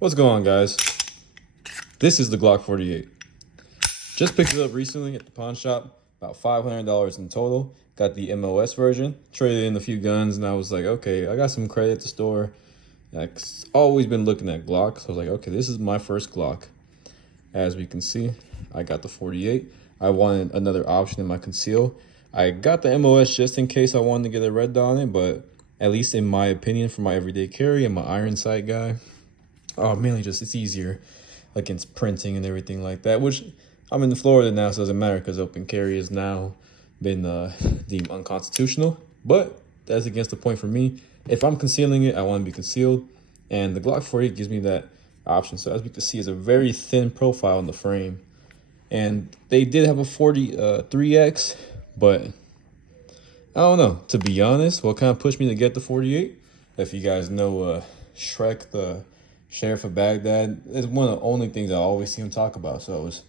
What's going on, guys? This is the Glock 48. Just picked it up recently at the pawn shop, about $500 in total. Got the MOS version, traded in a few guns, and I was like, okay, I got some credit at the store. I've always been looking at Glocks, so I was like, okay, this is my first Glock. As we can see, I got the 48. I wanted another option in my conceal. I got the MOS just in case I wanted to get a red dot on it, but at least in my opinion, for my everyday carry and my iron sight guy, mainly just it's easier against printing and everything like that, which I'm in Florida now, so it doesn't matter because open carry has now been deemed unconstitutional. But that's against the point for me. If I'm concealing it, I want to be concealed, and the Glock 48 gives me that option. So as we can see, it's a very thin profile in the frame, and they did have a 43X, but I don't know, to be honest, what kind of pushed me to get the 48? If you guys know Shrek, the Sheriff of Baghdad, is one of the only things I always see him talk about. So it was,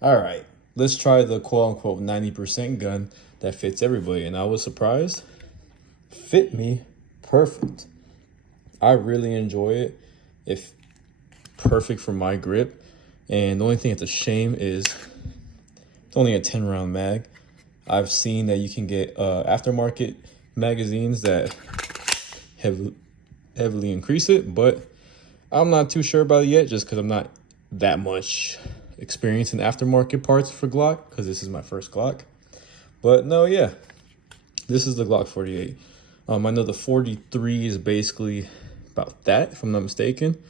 all right, let's try the quote-unquote 90% gun that fits everybody. And I was surprised. Fit me perfect. I really enjoy it. It's perfect for my grip. And the only thing that's a shame is it's only a 10-round mag. I've seen that you can get aftermarket magazines that heavily increase it, but I'm not too sure about it yet, just because I'm not that much experience in aftermarket parts for Glock, because this is my first Glock. But no, yeah, this is the Glock 48. I know the 43 is basically about that, if I'm not mistaken,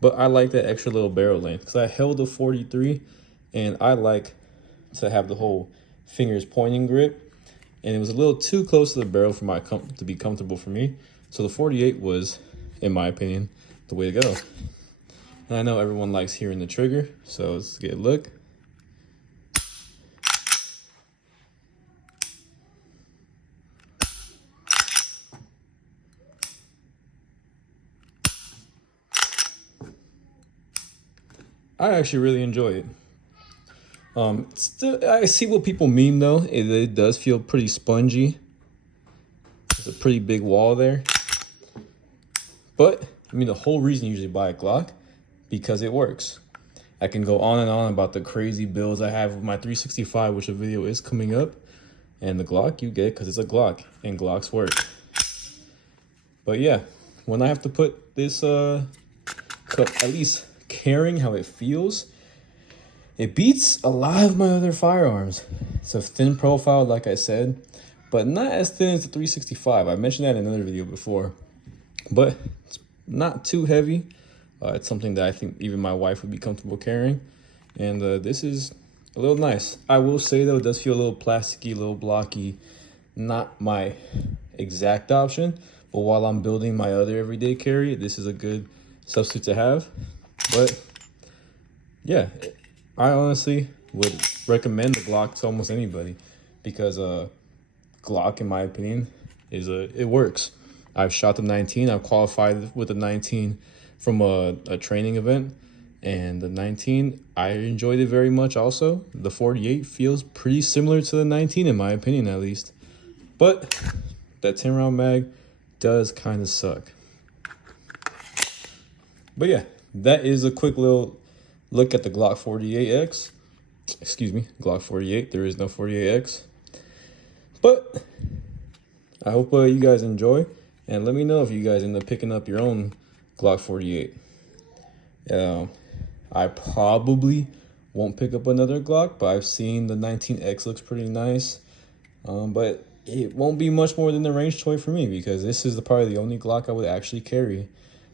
but I like that extra little barrel length because I held the 43 and I like to have the whole fingers pointing grip, and it was a little too close to the barrel for my to be comfortable for me. So the 48 was, in my opinion, the way to go. And I know everyone likes hearing the trigger, so let's get a look. I actually really enjoy it. Still, I see what people mean though. It does feel pretty spongy. There's a pretty big wall there. But I mean, the whole reason you usually buy a Glock, because it works. I can go on and on about the crazy builds I have with my 365, which a video is coming up. And the Glock you get because it's a Glock, and Glocks work. But yeah, when I have to put this, at least carrying how it feels, it beats a lot of my other firearms. It's a thin profile, like I said, but not as thin as the 365. I mentioned that in another video before, but it's not too heavy. It's something that I think even my wife would be comfortable carrying, and this is a little nice. I will say though, it does feel a little plasticky, a little blocky. Not my exact option, but while I'm building my other everyday carry, this is a good substitute to have. But yeah, I honestly would recommend the Glock to almost anybody, because Glock, in my opinion, is it works. I've shot the 19. I've qualified with the 19 from a training event, and the 19, I enjoyed it very much also. The 48 feels pretty similar to the 19, in my opinion, at least. But that 10-round mag does kind of suck. But yeah, that is a quick little look at the Glock 48X. Excuse me, Glock 48. There is no 48X. But I hope you guys enjoy, and let me know if you guys end up picking up your own Glock 48. I probably won't pick up another Glock, but I've seen the 19X looks pretty nice. But it won't be much more than the range toy for me, because this is probably the only Glock I would actually carry.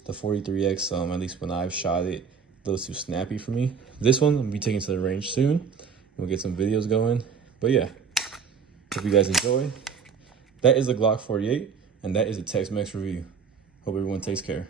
The 43X, at least when I've shot it, a little too snappy for me. This one, I'll be taking to the range soon. We'll get some videos going. But yeah, hope you guys enjoy. That is the Glock 48, and that is the Tex-Mex review. Hope everyone takes care.